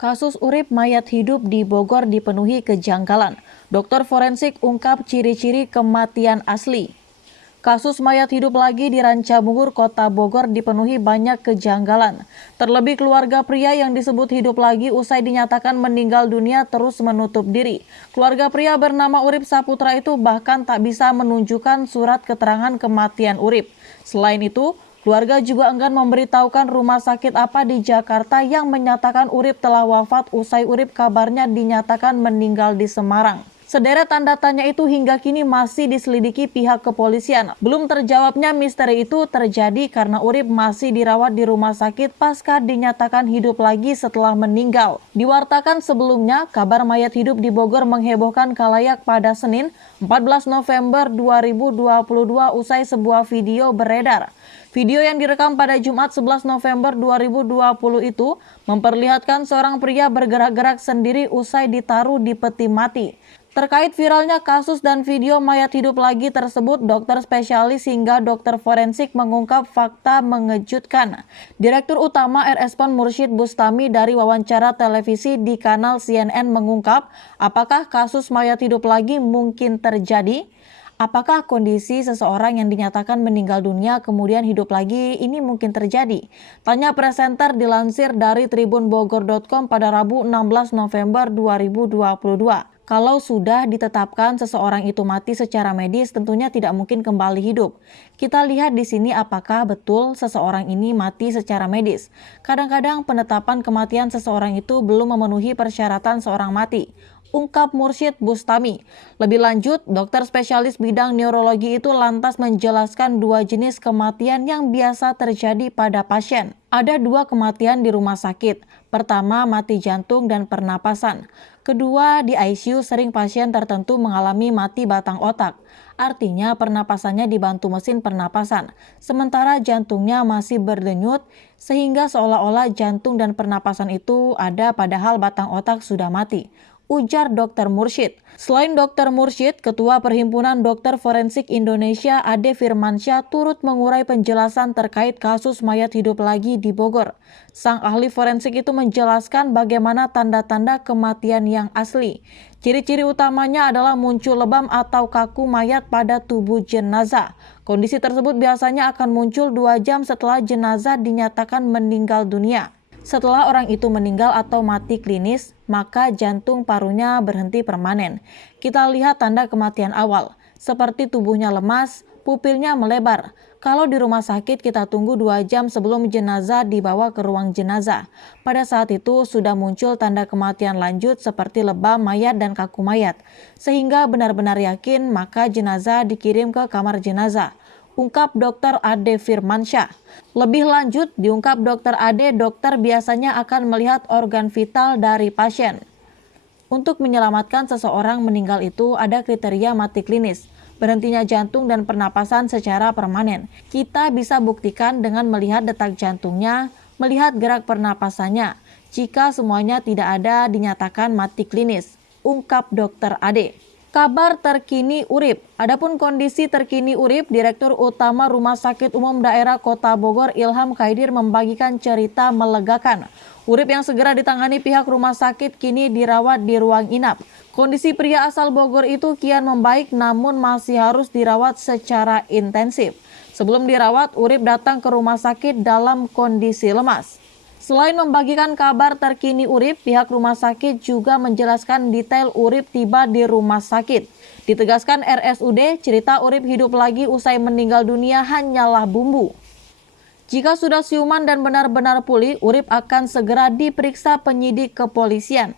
Kasus urip mayat hidup di Bogor dipenuhi kejanggalan. Dokter forensik ungkap ciri-ciri kematian asli. Kasus mayat hidup lagi di Rancabungur, Kota Bogor dipenuhi banyak kejanggalan. Terlebih keluarga pria yang disebut hidup lagi usai dinyatakan meninggal dunia terus menutup diri. Keluarga pria bernama Urip Saputra itu bahkan tak bisa menunjukkan surat keterangan kematian Urip. Selain itu, keluarga juga enggan memberitahukan rumah sakit apa di Jakarta yang menyatakan Urip telah wafat usai Urip kabarnya dinyatakan meninggal di Semarang. Sederet tanda tanya itu hingga kini masih diselidiki pihak kepolisian. Belum terjawabnya misteri itu terjadi karena Urip masih dirawat di rumah sakit pasca dinyatakan hidup lagi setelah meninggal. Diwartakan sebelumnya, kabar mayat hidup di Bogor menghebohkan khalayak pada Senin 14 November 2022 usai sebuah video beredar. Video yang direkam pada Jumat 11 November 2020 itu memperlihatkan seorang pria bergerak-gerak sendiri usai ditaruh di peti mati. Terkait viralnya kasus dan video mayat hidup lagi tersebut, dokter spesialis hingga dokter forensik mengungkap fakta mengejutkan. Direktur Utama RS-Pon Mursyid Bustami dari wawancara televisi di kanal CNN mengungkap, apakah kasus mayat hidup lagi mungkin terjadi? Apakah kondisi seseorang yang dinyatakan meninggal dunia kemudian hidup lagi ini mungkin terjadi? Tanya presenter dilansir dari tribunbogor.com pada Rabu 16 November 2022. Kalau sudah ditetapkan seseorang itu mati secara medis, tentunya tidak mungkin kembali hidup. Kita lihat di sini apakah betul seseorang ini mati secara medis. Kadang-kadang penetapan kematian seseorang itu belum memenuhi persyaratan seorang mati, ungkap Mursyid Bustami. Lebih lanjut, dokter spesialis bidang neurologi itu lantas menjelaskan dua jenis kematian yang biasa terjadi pada pasien. Ada dua kematian di rumah sakit. Pertama, mati jantung dan pernapasan. Kedua, di ICU sering pasien tertentu mengalami mati batang otak. Artinya pernapasannya dibantu mesin pernapasan, sementara jantungnya masih berdenyut sehingga seolah-olah jantung dan pernapasan itu ada padahal batang otak sudah mati, ujar Dr. Mursyid. Selain Dr. Mursyid, Ketua Perhimpunan Dokter Forensik Indonesia Ade Firmansyah turut mengurai penjelasan terkait kasus mayat hidup lagi di Bogor. Sang ahli forensik itu menjelaskan bagaimana tanda-tanda kematian yang asli. Ciri-ciri utamanya adalah muncul lebam atau kaku mayat pada tubuh jenazah. Kondisi tersebut biasanya akan muncul 2 jam setelah jenazah dinyatakan meninggal dunia. Setelah orang itu meninggal atau mati klinis, maka jantung parunya berhenti permanen. Kita lihat tanda kematian awal, seperti tubuhnya lemas, pupilnya melebar. Kalau di rumah sakit kita tunggu 2 jam sebelum jenazah dibawa ke ruang jenazah. Pada saat itu sudah muncul tanda kematian lanjut seperti lebam mayat dan kaku mayat. Sehingga benar-benar yakin maka jenazah dikirim ke kamar jenazah, ungkap Dr. Ade Firmansyah. Lebih lanjut, diungkap Dr. Ade, dokter biasanya akan melihat organ vital dari pasien. Untuk menyelamatkan seseorang meninggal itu ada kriteria mati klinis, berhentinya jantung dan pernapasan secara permanen. Kita bisa buktikan dengan melihat detak jantungnya, melihat gerak pernapasannya. Jika semuanya tidak ada dinyatakan mati klinis, ungkap Dr. Ade. Kabar terkini Urip. Adapun kondisi terkini Urip, Direktur Utama Rumah Sakit Umum Daerah Kota Bogor Ilham Khaidir membagikan cerita melegakan. Urip yang segera ditangani pihak rumah sakit kini dirawat di ruang inap. Kondisi pria asal Bogor itu kian membaik namun masih harus dirawat secara intensif. Sebelum dirawat, Urip datang ke rumah sakit dalam kondisi lemas. Selain membagikan kabar terkini Urip, pihak rumah sakit juga menjelaskan detail Urip tiba di rumah sakit. Ditegaskan RSUD, cerita Urip hidup lagi usai meninggal dunia hanyalah bumbu. Jika sudah siuman dan benar-benar pulih, Urip akan segera diperiksa penyidik kepolisian.